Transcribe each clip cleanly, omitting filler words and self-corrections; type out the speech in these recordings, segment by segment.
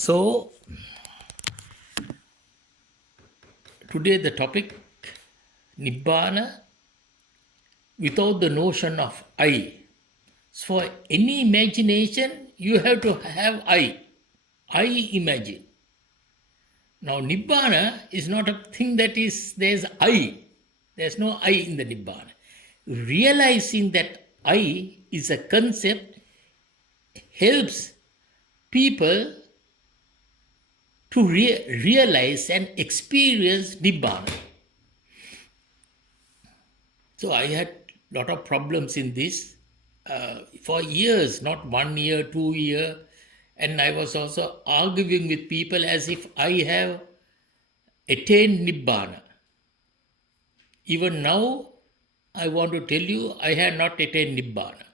So, today the topic Nibbana without the notion of I. So, for any imagination, you have to have I. I imagine. Now, Nibbana is not a thing that is, there's I. There's no I in the Nibbana. Realizing that I is a concept helps people to realize and experience Nibbana. So I had a lot of problems in this for years, not 1 year, 2 year. And I was also arguing with people as if I have attained Nibbana. Even now, I want to tell you, I have not attained Nibbana.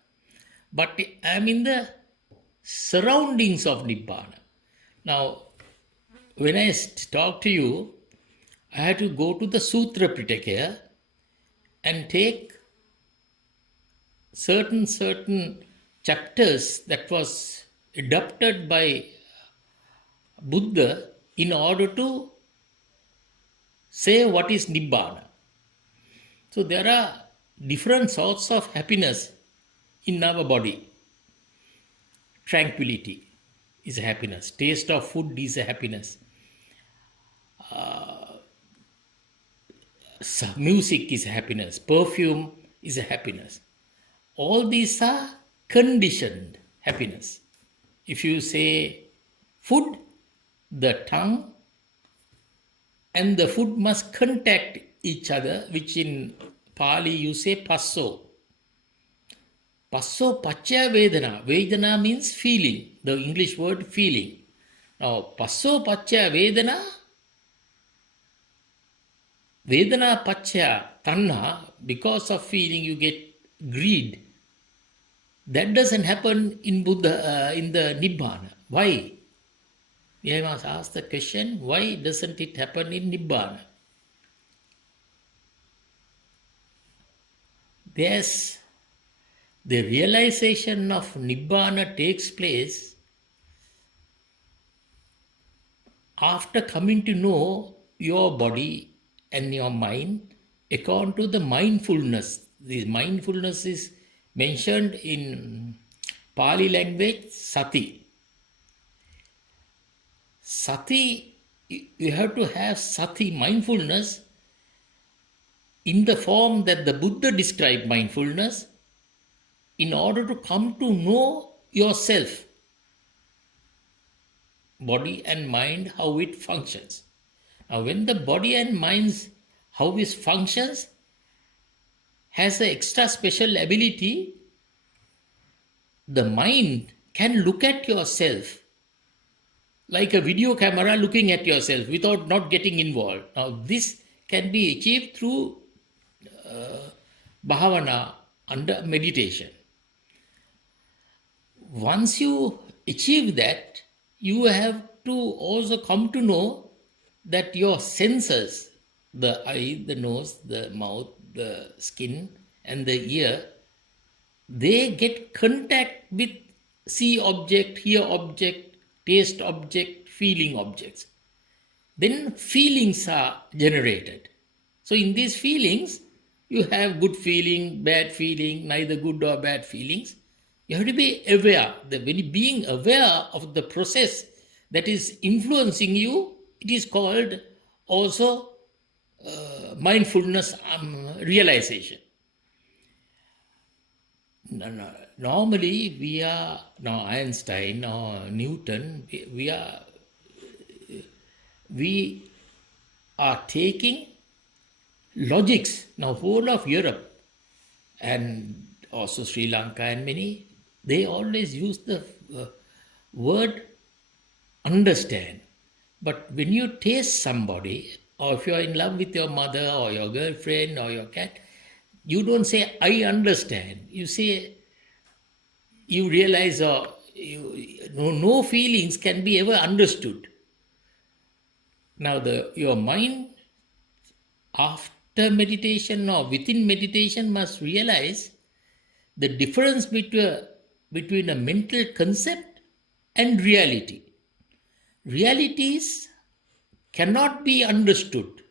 But I am in the surroundings of Nibbana. Now, when I talk to you, I had to go to the Sutra Pitaka and take certain chapters that was adopted by Buddha in order to say what is Nibbana. So there are different sorts of happiness in our body. Tranquility is a happiness. Taste of food is a happiness. Music is a happiness. Perfume is a happiness. All these are conditioned happiness. If you say food, the tongue and the food must contact each other, which in Pali you say passo. Passo pacchaya vedana. Vedana means feeling, the English word feeling. Now, passo pacchaya vedana, vedana pacchaya tanha, because of feeling you get greed. That doesn't happen in Buddha, in the Nibbana. Why? We must ask the question, why doesn't it happen in Nibbana? There's the realization of Nibbana takes place after coming to know your body and your mind according to the mindfulness. This mindfulness is mentioned in Pali language, sati. Sati, you have to have sati, mindfulness, in the form that the Buddha described mindfulness, in order to come to know yourself, body and mind, how it functions. Now, when the body and mind, how it functions, has an extra special ability, the mind can look at yourself like a video camera looking at yourself without not getting involved. Now, this can be achieved through bhavana, under meditation. Once you achieve that, you have to also come to know that your senses, the eye, the nose, the mouth, the skin, and the ear, they get contact with see object, hear object, taste object, feeling objects. Then feelings are generated. So in these feelings, you have good feeling, bad feeling, neither good or bad feelings. You have to be aware. When being aware of the process that is influencing you, it is called also mindfulness realization. Normally, we are, now Einstein or Newton, we are taking logics. Now, whole of Europe and also Sri Lanka and many, they always use the word understand. But when you taste somebody, or if you are in love with your mother or your girlfriend or your cat, you don't say, I understand. You say, you realize, or no feelings can be ever understood. Now, your mind, after meditation or within meditation, must realize the difference between a mental concept and reality. realities cannot be understood,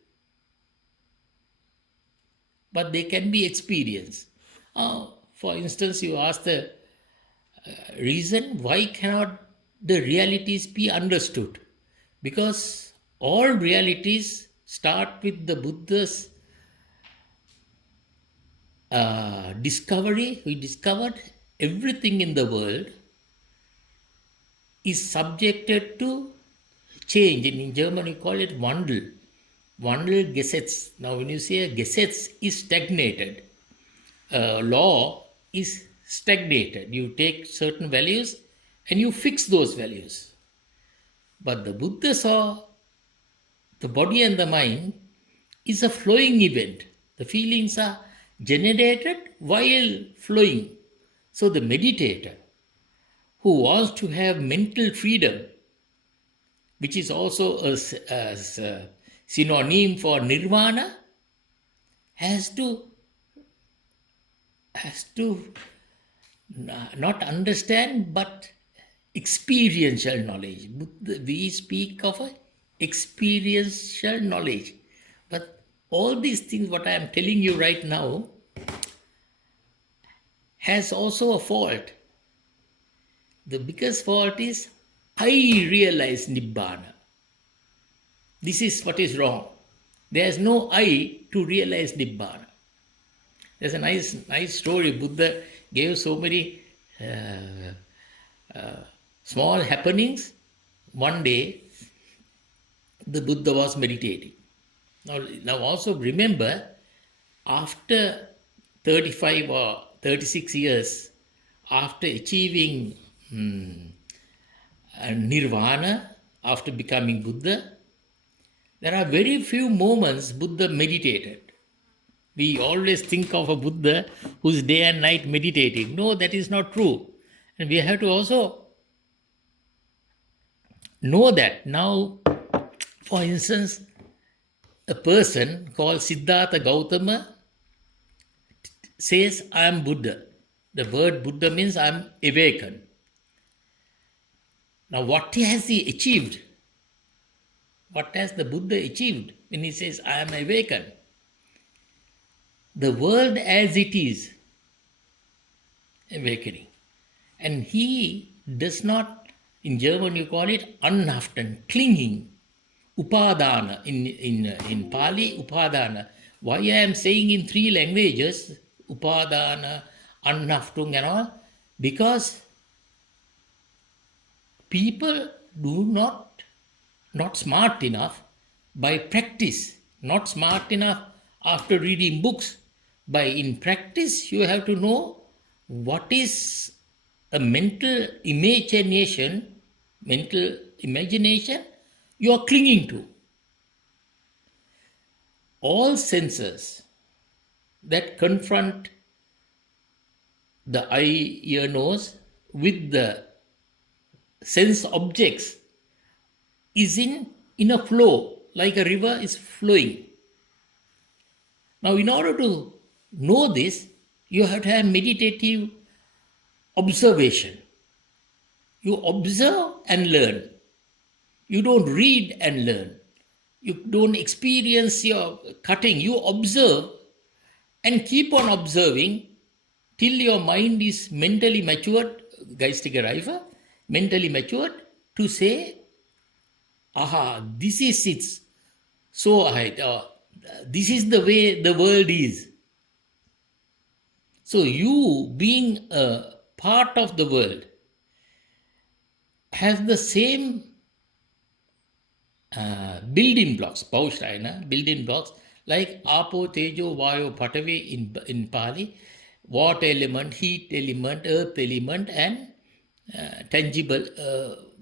but they can be experienced. For instance, you ask the reason why cannot the realities be understood? Because all realities start with the Buddha's discovery. He discovered everything in the world is subjected to change. In German, you call it Wandel. Wandel Gesetz. Now, when you say a Gesetz is stagnated, law is stagnated. You take certain values and you fix those values. But the Buddha saw the body and the mind is a flowing event. The feelings are generated while flowing. So the meditator who wants to have mental freedom, which is also a synonym for nirvana, has to not understand but experiential knowledge. We speak of a experiential knowledge. But all these things, what I am telling you right now, has also a fault. The biggest fault is I realize Nibbana. This is what is wrong. There is no I to realize Nibbana. There's a nice story. Buddha gave so many small happenings. One day, the Buddha was meditating. Now also remember, after 35 or 36 years, after achieving nirvana, after becoming Buddha, there are very few moments Buddha meditated. We always think of a Buddha who's day and night meditating. No, that is not true. And we have to also know that. Now, for instance, a person called Siddhartha Gautama says, I am Buddha. The word Buddha means I am awakened. Now, what has he achieved? What has the Buddha achieved when he says, I am awakened? The world as it is, awakening. And he does not, in German you call it anhaften, clinging, upadana, in Pali, upadana. Why I am saying in 3 languages, upadana, anhaftung and all? Because people do not smart enough by practice, not smart enough after reading books. In practice, you have to know what is a mental imagination you are clinging to. All senses that confront the eye, ear, nose with the sense objects is in a flow, like a river is flowing. Now, in order to know this, you have to have meditative observation. You observe and learn. You don't read and learn. You don't experience your cutting. You observe and keep on observing till your mind is mentally matured, geistige Reife, mentally matured to say, aha, this is it. So this is the way the world is. So you, being a part of the world, has the same building blocks, Bausteine, building blocks, like Apo, Tejo, Vayo, Patavi in Pali, water element, heat element, earth element, and tangible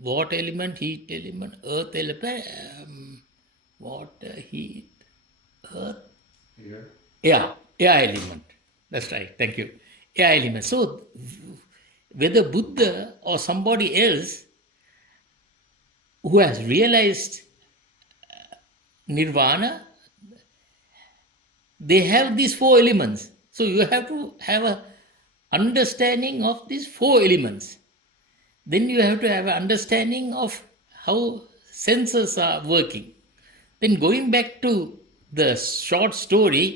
water element, heat element, earth element, water, heat, earth, air element. That's right, thank you. Air element. So, whether Buddha or somebody else who has realized nirvana, they have these 4 elements. So, you have to have an understanding of these 4 elements. Then you have to have an understanding of how senses are working. Then going back to the short story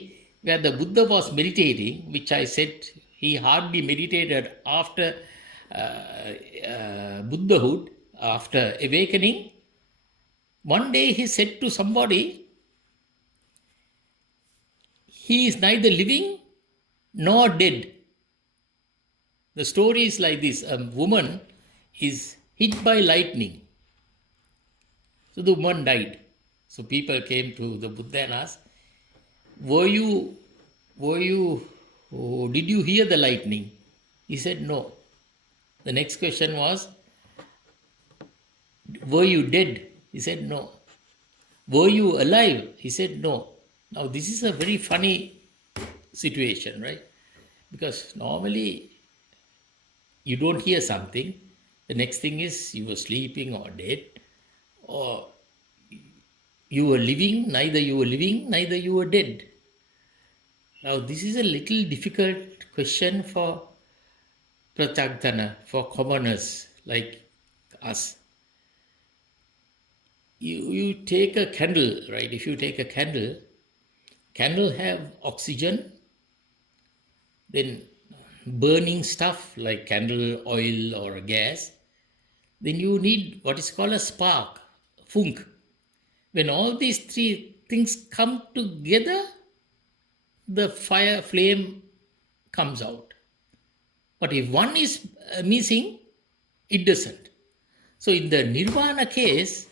where the Buddha was meditating, which I said he hardly meditated after Buddhahood, after awakening. One day he said to somebody, he is neither living nor dead. The story is like this: a woman is hit by lightning. So the woman died. So people came to the Buddha and asked, were you, did you hear the lightning? He said, no. The next question was, were you dead? He said, no. Were you alive? He said, no. Now, this is a very funny situation, right? Because normally you don't hear something. The next thing is you were sleeping or dead, or you were living, neither you were living, neither you were dead. Now, this is a little difficult question for pratyagdana, for commoners like us. You take a candle, right? If you take a candle have oxygen, then burning stuff like candle oil or gas, then you need what is called a spark, funk. When all these three things come together, the fire flame comes out. But if one is missing, it doesn't. So in the nirvana case,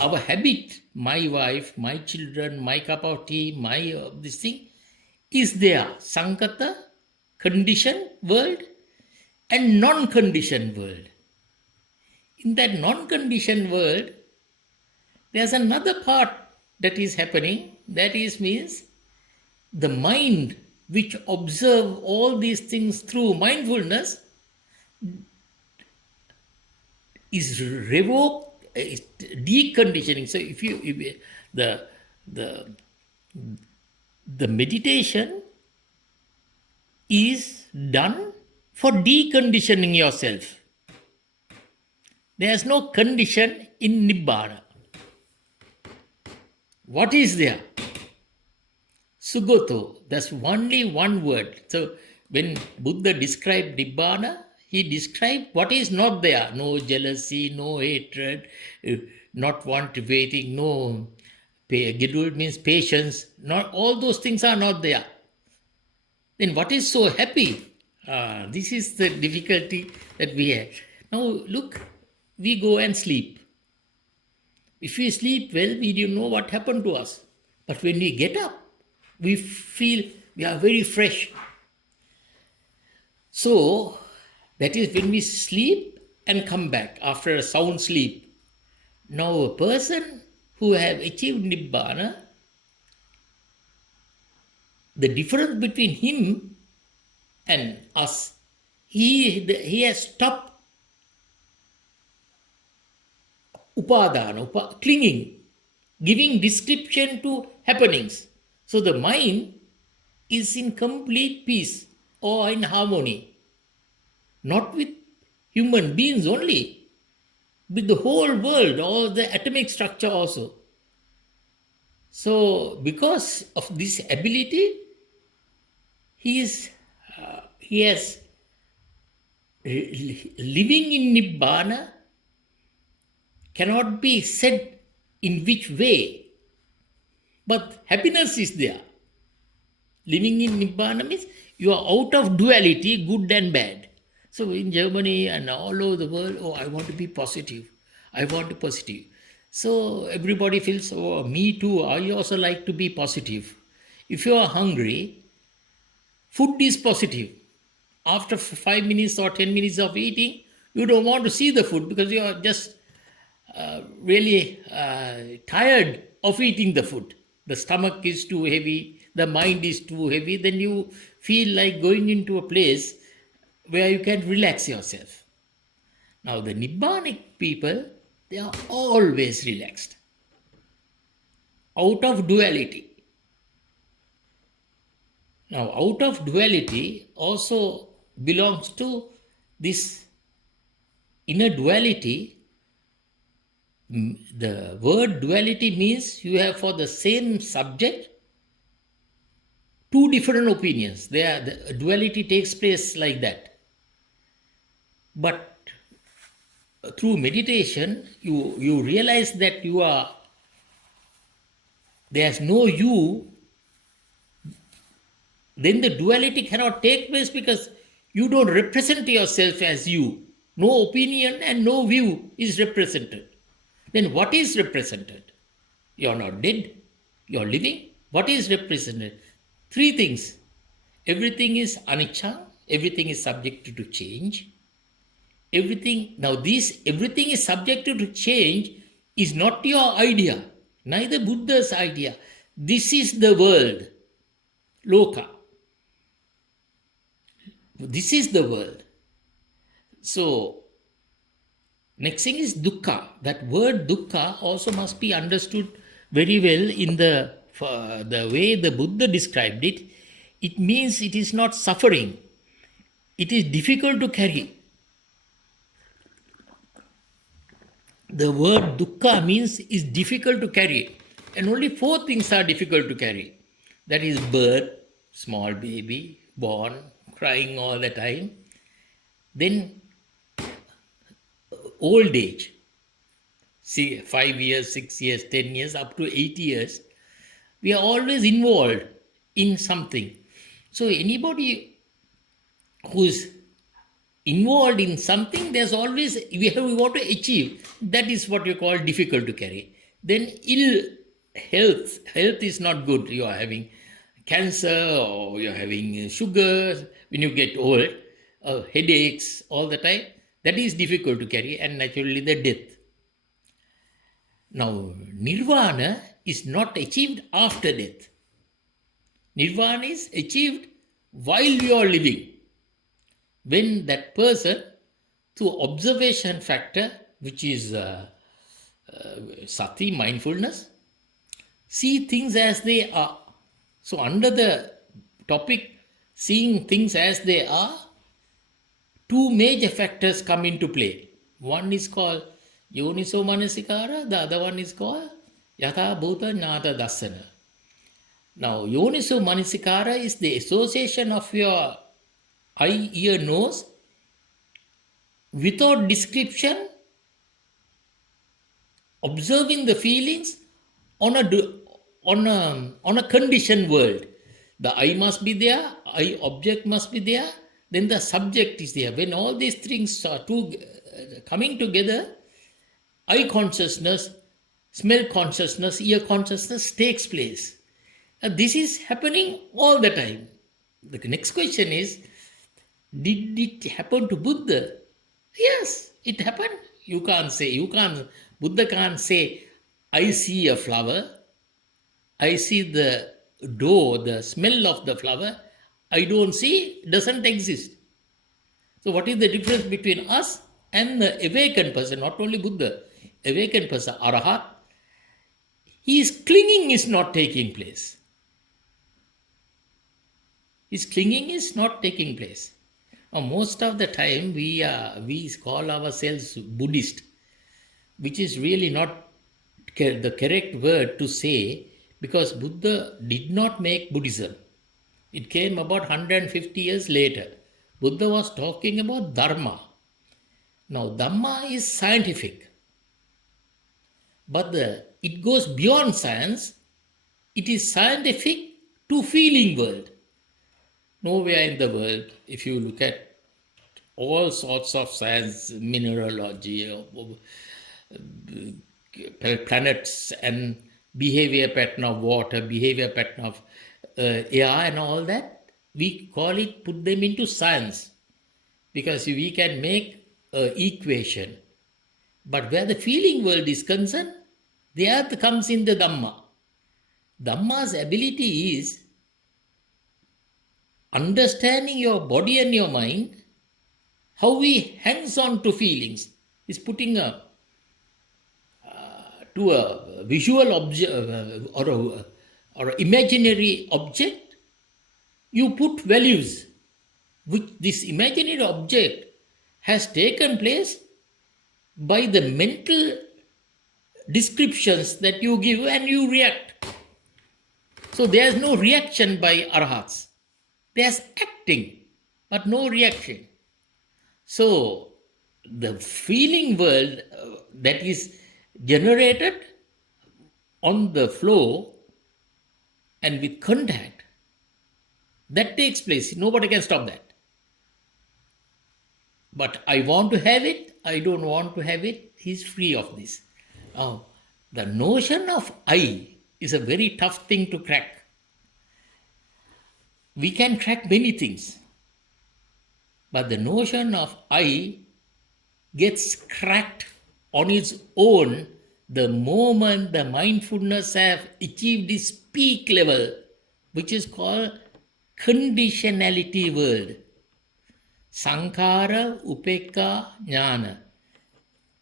our habit, my wife, my children, my cup of tea, my this thing, is there. Sankata, conditioned world, and non-conditioned world. In that non-conditioned world, there's another part that is happening. That is means the mind which observe all these things through mindfulness is revoked, is deconditioning. So if the meditation is done for deconditioning yourself. There's no condition in Nibbana. What is there? Sugato. That's only one word. So when Buddha described Nibbana, he described what is not there. No jealousy, no hatred, not want waiting, no gedul means patience. Not all those things are not there. Then what is so happy? This is the difficulty that we have. Now look, we go and sleep. If we sleep well, we don't know what happened to us. But when we get up, we feel we are very fresh. So that is when we sleep and come back after a sound sleep. Now a person who have achieved Nibbana, the difference between him and us, he has stopped upadana, clinging, giving description to happenings. So the mind is in complete peace or in harmony, not with human beings only, with the whole world or the atomic structure also. So because of this ability, he has living in Nibbana cannot be said in which way, but happiness is there. Living in Nibbana means you are out of duality, good and bad. So in Germany and all over the world, oh, I want to be positive. I want to be positive. So everybody feels, oh, me too. I also like to be positive. If you are hungry, food is positive. After 5 minutes or 10 minutes of eating, you don't want to see the food because you are just really tired of eating the food. The stomach is too heavy, the mind is too heavy, then you feel like going into a place where you can relax yourself. Now the Nibbanic people, they are always relaxed, out of duality. Now out of duality also belongs to this inner duality. the word duality means you have for the same subject two different opinions. The duality takes place like that. But through meditation, you realize that there's no you, then the duality cannot take place because you don't represent yourself as you. No opinion and no view is represented. Then what is represented? You're not dead, you're living. What is represented? Three things. Everything is anicca, everything is subject to change. Everything is subject to change is not your idea, neither Buddha's idea. This is the world, loka. This is the world. So, next thing is dukkha. That word dukkha also must be understood very well in the way the Buddha described it. It means it is not suffering. It is difficult to carry. The word dukkha means is difficult to carry. And only four things are difficult to carry. That is birth, small baby, born, crying all the time. Then old age. See, 5 years, 6 years, 10 years, up to 80 years. We are always involved in something. So anybody who is involved in something, there's always, we want to achieve. That is what you call difficult to carry. Then ill health. Health is not good. You are having cancer or you're having sugar when you get old, headaches all the time. That is difficult to carry, and naturally the death. Now, nirvana is not achieved after death. Nirvana is achieved while you are living. When that person, through observation factor, which is sati, mindfulness, see things as they are. So under the topic, seeing things as they are, two major factors come into play. One is called yoniso manasikara, the other one is called yatha bhuta jnata dassana. Now, yoniso manasikara is the association of your eye, ear, nose without description, observing the feelings on a conditioned world. The eye must be there, eye object must be there, then the subject is there. When all these things are coming together, eye consciousness, smell consciousness, ear consciousness takes place. This is happening all the time. The next question is, did it happen to Buddha? Yes, it happened. Buddha can't say, I see a flower, I see the dough, the smell of the flower, I don't see, doesn't exist. So what is the difference between us and the awakened person? Not only Buddha, awakened person, Arahat, his clinging is not taking place. His clinging is not taking place. Most of the time we call ourselves Buddhist, which is really not the correct word to say, because Buddha did not make Buddhism. It came about 150 years later. Buddha was talking about Dharma. Now, Dhamma is scientific, but it goes beyond science. It is scientific to feeling world. Nowhere in the world, if you look at all sorts of science, mineralogy, planets and behavior pattern of water, behavior pattern of air and all that, we put them into science, because we can make an equation. But where the feeling world is concerned, the earth comes in the Dhamma. Dhamma's ability is understanding your body and your mind, how we hangs on to feelings, is putting to a visual object or an imaginary object, you put values, which this imaginary object has taken place by the mental descriptions that you give and you react. So there's no reaction by arhats. There's acting, but no reaction. So the feeling world that is generated on the flow and with contact, that takes place. Nobody can stop that. But I want to have it, I don't want to have it, he's free of this. Now, the notion of I is a very tough thing to crack. We can crack many things, but the notion of I gets cracked on its own the moment the mindfulness have achieved its peak level, which is called conditionality world. Sankhara, Upekka, Jnana.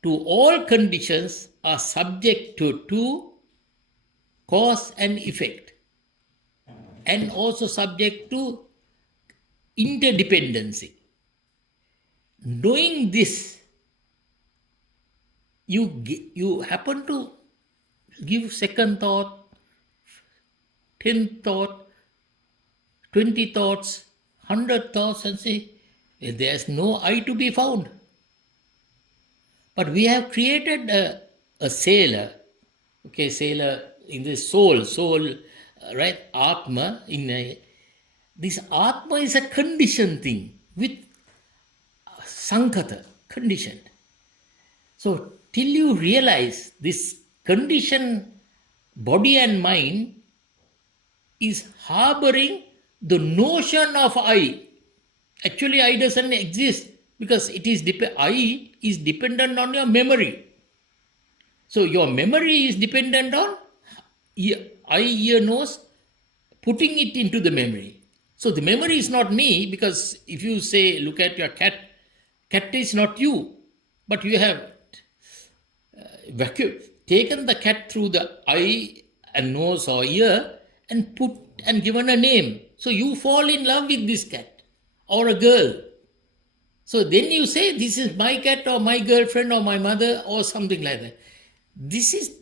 To all conditions are subject to cause and effect, and also subject to interdependency. Knowing this, you happen to give second thought, 10th thought, 20 thoughts, 100 thoughts, and say, there's no I to be found. But we have created a sailor, okay, sailor in the soul, right? Atma. This Atma is a conditioned thing with Sankata, conditioned. So till you realize this conditioned body and mind is harboring the notion of I. Actually, I doesn't exist because it is I is dependent on your memory. So your memory is dependent on I, ear, nose, putting it into the memory. So the memory is not me, because if you say, look at your cat is not you, but you have taken the cat through the eye and nose or ear and put and given a name. So you fall in love with this cat or a girl. So then you say, this is my cat or my girlfriend or my mother or something like that. This is,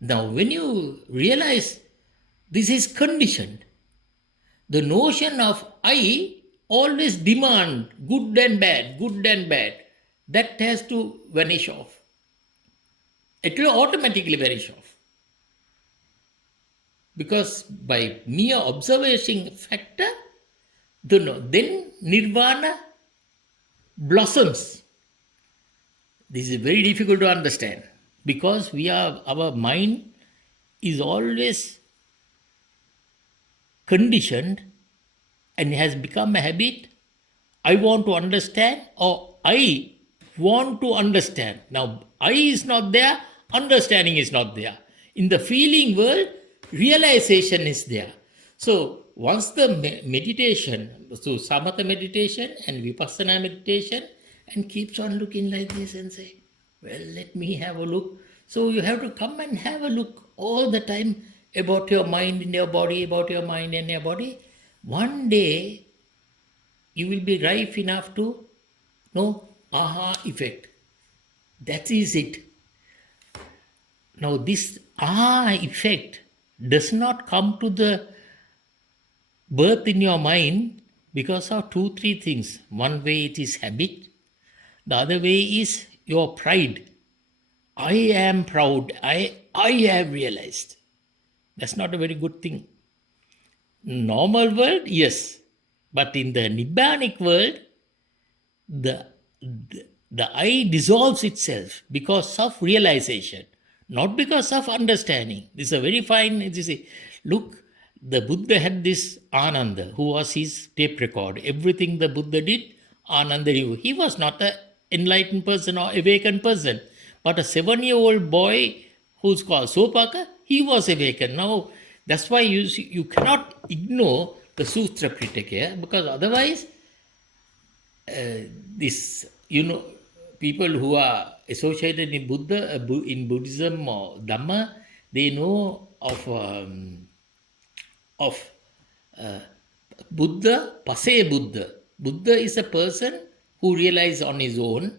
now when you realize this is conditioned, the notion of I always demand good and bad, that has to vanish off. It will automatically vanish off. Because by mere observation factor, then Nibbana blossoms. This is very difficult to understand, because our mind is always conditioned and has become a habit. I want to understand, or I want to understand. Now, I is not there, understanding is not there. In the feeling world, realization is there. So once the meditation, so samatha meditation and vipassana meditation, and keeps on looking like this and say, well, let me have a look. So you have to come and have a look all the time about your mind in your body, about your mind in your body. One day, you will be ripe enough to know aha effect. That is it. Now this aha effect does not come to the birth in your mind because of 2-3 things. One way it is habit. The other way is your pride. I am proud. I have realized. That's not a very good thing. Normal world, yes. But in the Nibbanic world, the I dissolves itself because of realization, not because of understanding. This is a very fine, you see, look, the Buddha had this Ananda, who was his tape record. Everything the Buddha did, Ananda knew. He was not an enlightened person or awakened person, but a 7-year-old boy who's called Sopaka, he was awakened. Now, that's why you cannot ignore the Sutra Pitaka, because otherwise, people who are associated in Buddhism or Dhamma, they know of Buddha, Pase Buddha. Buddha is a person who realizes on his own.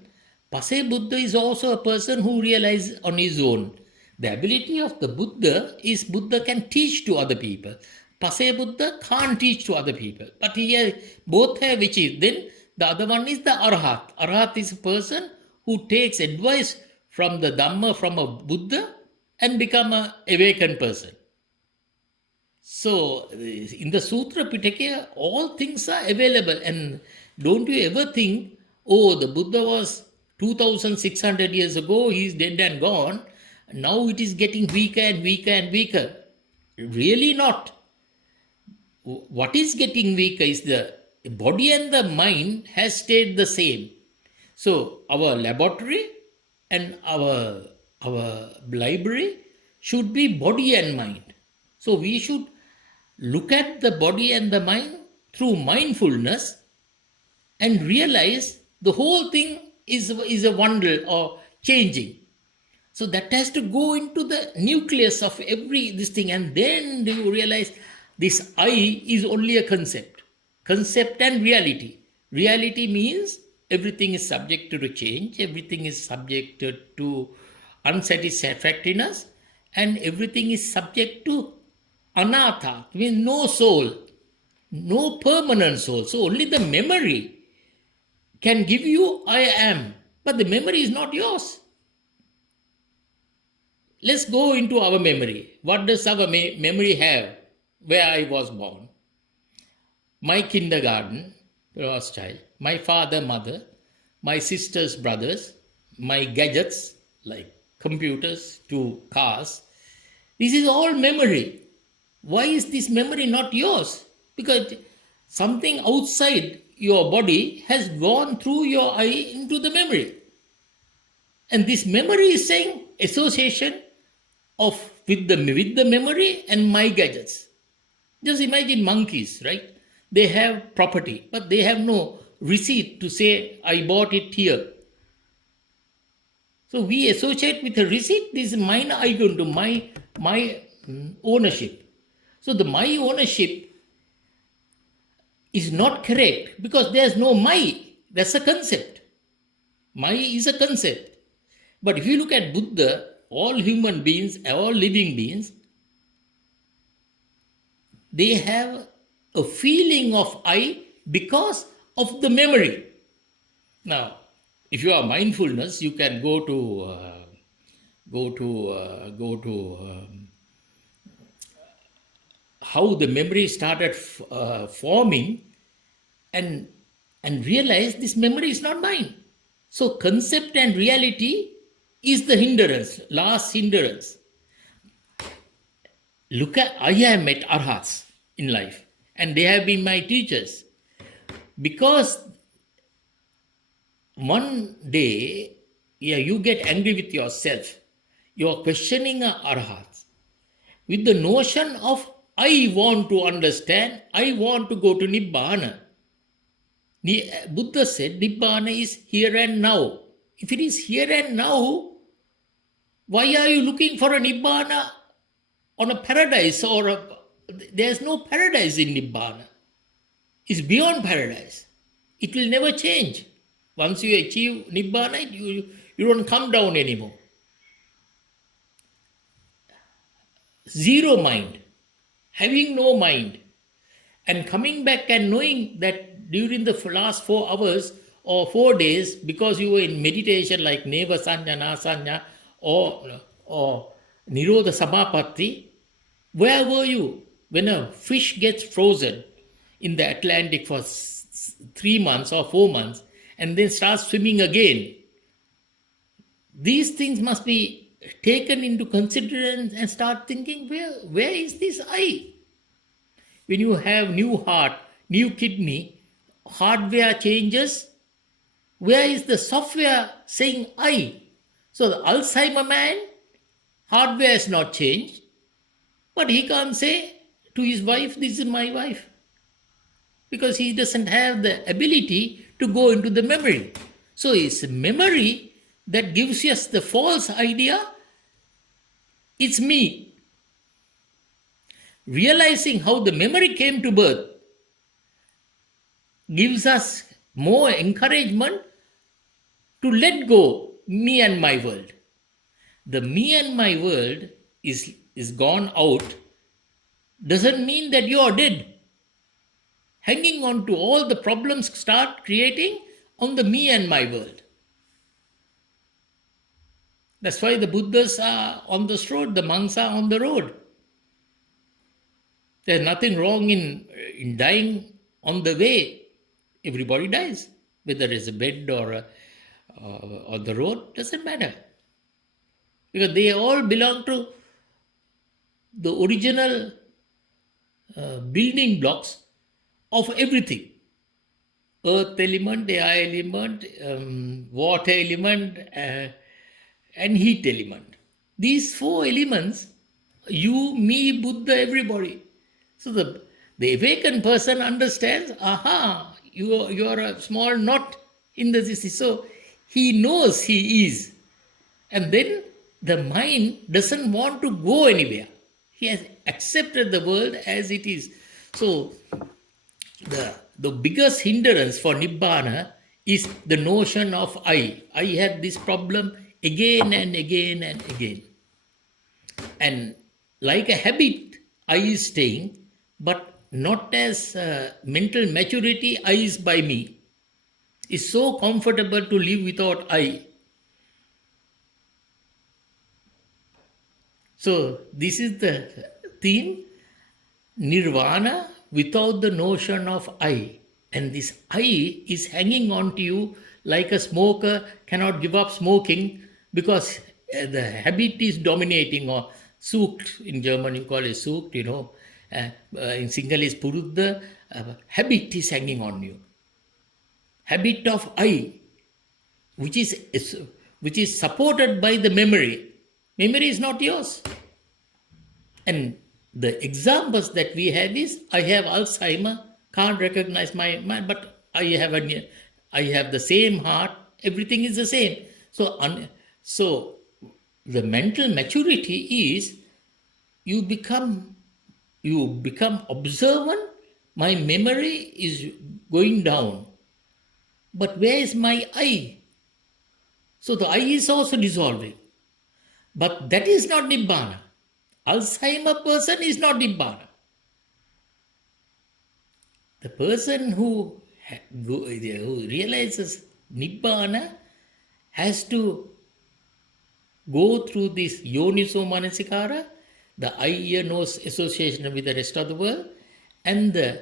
Pase Buddha is also a person who realizes on his own. The ability of the Buddha is Buddha can teach to other people. Pase Buddha can't teach to other people. But here both have achieved. Then the other one is the Arhat. Arhat is a person who takes advice from the Dhamma, from a Buddha, and become an awakened person. So in the Sutra Pitaka, all things are available. And don't you ever think, oh, the Buddha was 2600 years ago, he's dead and gone. Now it is getting weaker and weaker and weaker. Really not. What is getting weaker is the body and the mind has stayed the same. So our laboratory and our library should be body and mind. So we should look at the body and the mind through mindfulness and realize the whole thing is a wonder or changing. So that has to go into the nucleus of every this thing, and then you realize this I is only a concept. Concept and reality. Reality means everything is subjected to change, everything is subjected to unsatisfactoriness, and everything is subject to anatha, means no soul, no permanent soul. So only the memory can give you I am, but the memory is not yours. Let's go into our memory. What does our memory have? Where I was born, my kindergarten, was child, my father, mother, my sisters, brothers, my gadgets like computers to cars. This is all memory. Why is this memory not yours? Because something outside your body has gone through your eye into the memory. And this memory is saying association of with the memory and my gadgets. Just imagine monkeys, right? They have property, but they have no receipt to say, I bought it here. So we associate with a receipt, this is mine, I go into my ownership. So the my ownership is not correct because there's no my. That's a concept. My is a concept. But if you look at Buddha, all human beings, all living beings, they have a feeling of I because of the memory. Now, if you are mindfulness, you can go to how the memory started forming, and realize this memory is not mine. So concept and reality is the hindrance, last hindrance. Look at, I have met arhats in life, and they have been my teachers. Because one day, you get angry with yourself. You are questioning arhats with the notion of, I want to understand, I want to go to Nibbana. Buddha said Nibbana is here and now. If it is here and now, why are you looking for a Nibbana on a paradise? There's no paradise in Nibbana. It's beyond paradise. It will never change. Once you achieve Nibbana, you don't come down anymore. Zero mind, having no mind, and coming back and knowing that during the last 4 hours or 4 days, because you were in meditation like Neva Sanya, Nasanya, or Nirodha Samapatti, where were you? When a fish gets frozen in the Atlantic for 3 months or 4 months and then starts swimming again, these things must be taken into consideration and start thinking, where is this I? When you have new heart, new kidney, hardware changes, where is the software saying I? So the Alzheimer man, hardware has not changed, but he can't say to his wife, this is my wife, because he doesn't have the ability to go into the memory. So it's memory that gives us the false idea, it's me. Realizing how the memory came to birth gives us more encouragement to let go me and my world. the me and my world is gone out doesn't mean that you are dead. Hanging on to all the problems start creating on the me and my world. That's why the Buddhas are on this road, the monks are on the road. There's nothing wrong in dying on the way. Everybody dies, whether it's a bed or on the road, doesn't matter. Because they all belong to the original building blocks of everything. Earth element, air element, water element, and heat element. These four elements, you, me, Buddha, everybody. So the awakened person understands, aha, you are a small knot in the this. So he knows he is. And then the mind doesn't want to go anywhere. He has accepted the world as it is. So the biggest hindrance for Nibbana is the notion of I. I have this problem again and again and again. And like a habit, I is staying, but not as mental maturity, I is by me. It's so comfortable to live without I. So this is the theme, Nirvana without the notion of I. And this I is hanging on to you like a smoker cannot give up smoking because the habit is dominating, or sucht, in German you call it sucht, in Sinhala is puruddha, habit is hanging on you. Habit of I, which is supported by the memory. Memory is not yours. And the examples that we have is, I have Alzheimer, can't recognize my mind, but I have the same heart, everything is the same. So the mental maturity is you become observant, my memory is going down. But where is my I? So the I is also dissolving. But that is not Nibbana. Alzheimer person is not Nibbana. The person who realizes Nibbana has to go through this yoniso manasikara, the eye, ear, nose association with the rest of the world, and the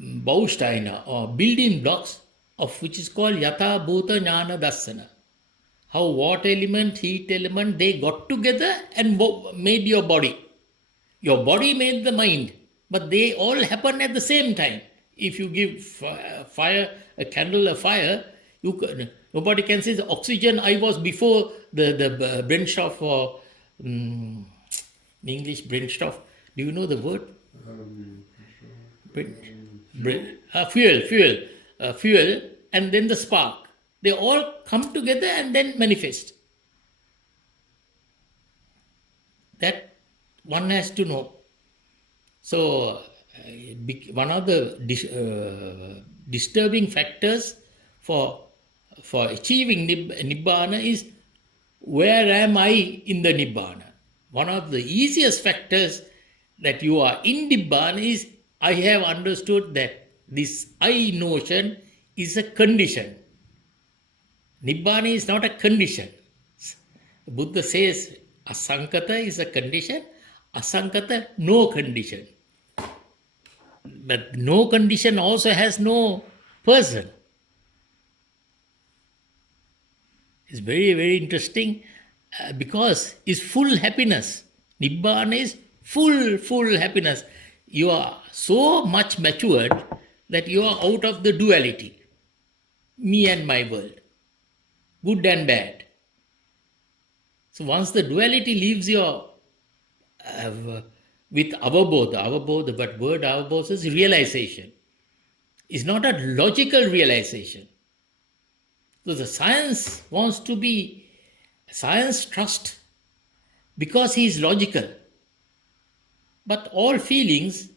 Bausteine or building blocks of which is called Yatha Bhuta Jnana Dassana. How water element, heat element, they got together and made your body. Your body made the mind, but they all happen at the same time. If you give a candle a fire, nobody can say the oxygen I was before the Brennstoff or in English Brennstoff. Do you know the word? Fuel, and then the spark. They all come together and then manifest. That one has to know. So, one of the disturbing factors for achieving Nibbana is, where am I in the Nibbana? One of the easiest factors that you are in Nibbana is, I have understood that this I notion is a condition. Nibbana is not a condition. Buddha says asankata is a condition, asankata no condition. But no condition also has no person. It's very, very interesting because it's full happiness. Nibbana is full happiness. You are so much matured that you are out of the duality, me and my world, good and bad. So once the duality leaves your with avabodha, but word avabodha is realization. It's not a logical realization. So the science wants to be, science trust because he is logical. But all feelings,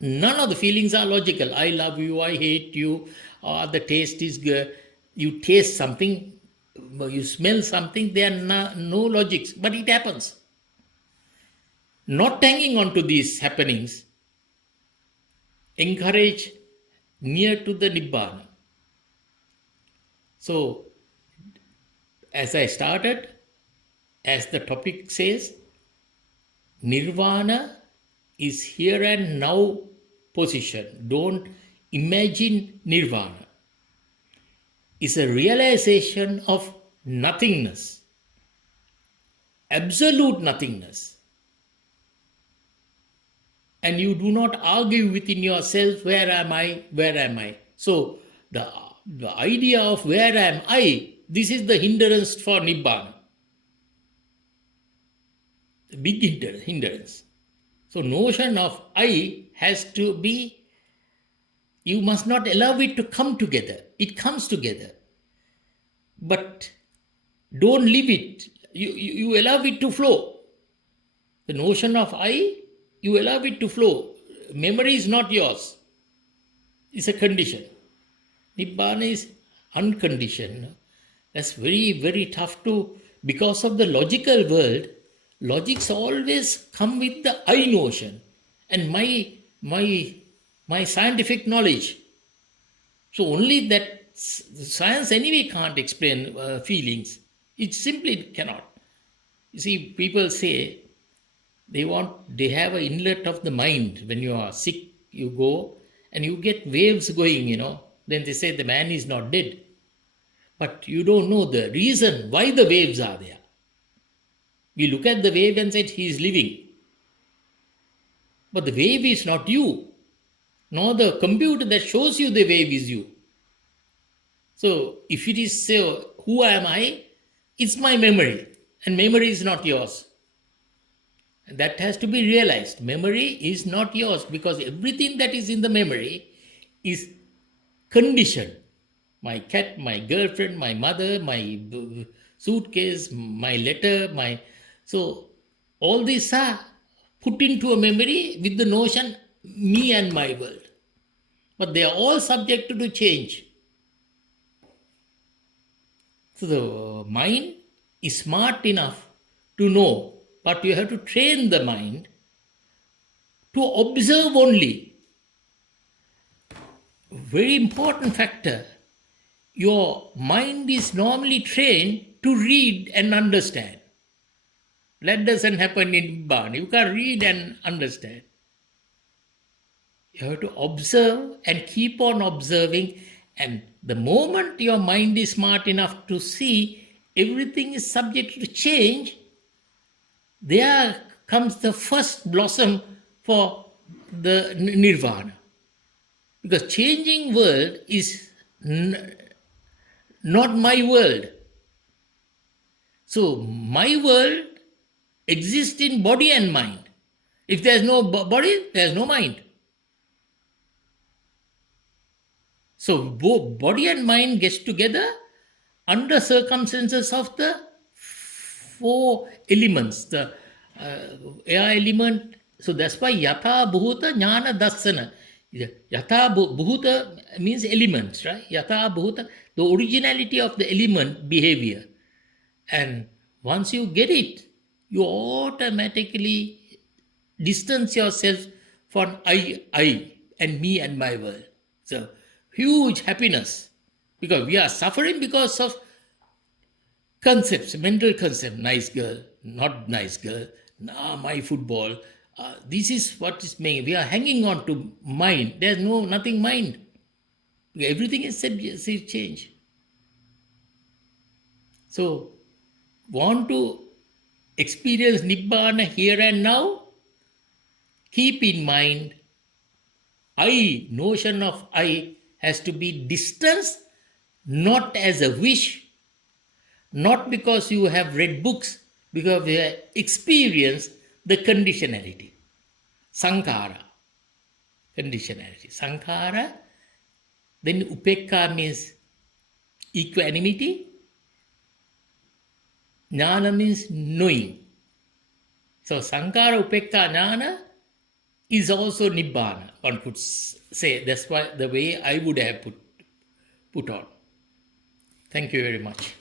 none of the feelings are logical. I love you, I hate you, or the taste is good. You taste something, you smell something, there are no logics, but it happens. Not hanging on to these happenings encourage near to the Nibbana. So, as I started, as the topic says, Nirvana is here and now position. Don't imagine Nirvana. It's a realization of nothingness, absolute nothingness. And you do not argue within yourself, where am I, where am I? So the idea of where am I, this is the hindrance for Nibbana. The big hindrance. So notion of I has to be, you must not allow it to come together. It comes together. But don't leave it. You allow it to flow. The notion of I, you allow it to flow. Memory is not yours. It's a condition. Nibbana is unconditioned. That's very, very tough to, because of the logical world, logics always come with the I notion and my scientific knowledge. So only that science anyway can't explain feelings. It simply cannot. You see, people say they have an inlet of the mind. When you are sick, you go and you get waves going, Then they say the man is not dead. But you don't know the reason why the waves are there. We look at the wave and say he is living. But the wave is not you, nor the computer that shows you the wave is you. So if it is, say, who am I? It's my memory, and memory is not yours. And that has to be realized. Memory is not yours, because everything that is in the memory is conditioned. My cat, my girlfriend, my mother, my suitcase, my letter, so all these are put into a memory with the notion me and my world. But they are all subject to change. So the mind is smart enough to know, but you have to train the mind to observe only. Very important factor. Your mind is normally trained to read and understand. That doesn't happen in Nibbana. You can't read and understand. You have to observe and keep on observing. And the moment your mind is smart enough to see everything is subject to change, there comes the first blossom for the Nirvana. Because changing world is not my world. So my world exists in body and mind. If there's no body, there's no mind. So both body and mind gets together under circumstances of the four elements, the air element. So that's why Yatha Bhuta Jnana Dassana. Yatha Bhuta means elements, right? Yatha Bhuta, the originality of the element behavior. And once you get it, you automatically distance yourself from I, and me and my world. So huge happiness, because we are suffering because of concepts, mental concept, nice girl, not nice girl, my football. This is what is making, we are hanging on to mind. There's nothing mind. Everything is subject change. So, want to experience Nibbana here and now? Keep in mind, notion of I has to be distanced, not as a wish, not because you have read books, because you have experienced the conditionality. Sankhara, conditionality. Sankhara, then upekka means equanimity. Jnana means knowing. So Sankhara, upekka, jnana is also Nibbana, one could say. That's why the way I would have put on. Thank you very much.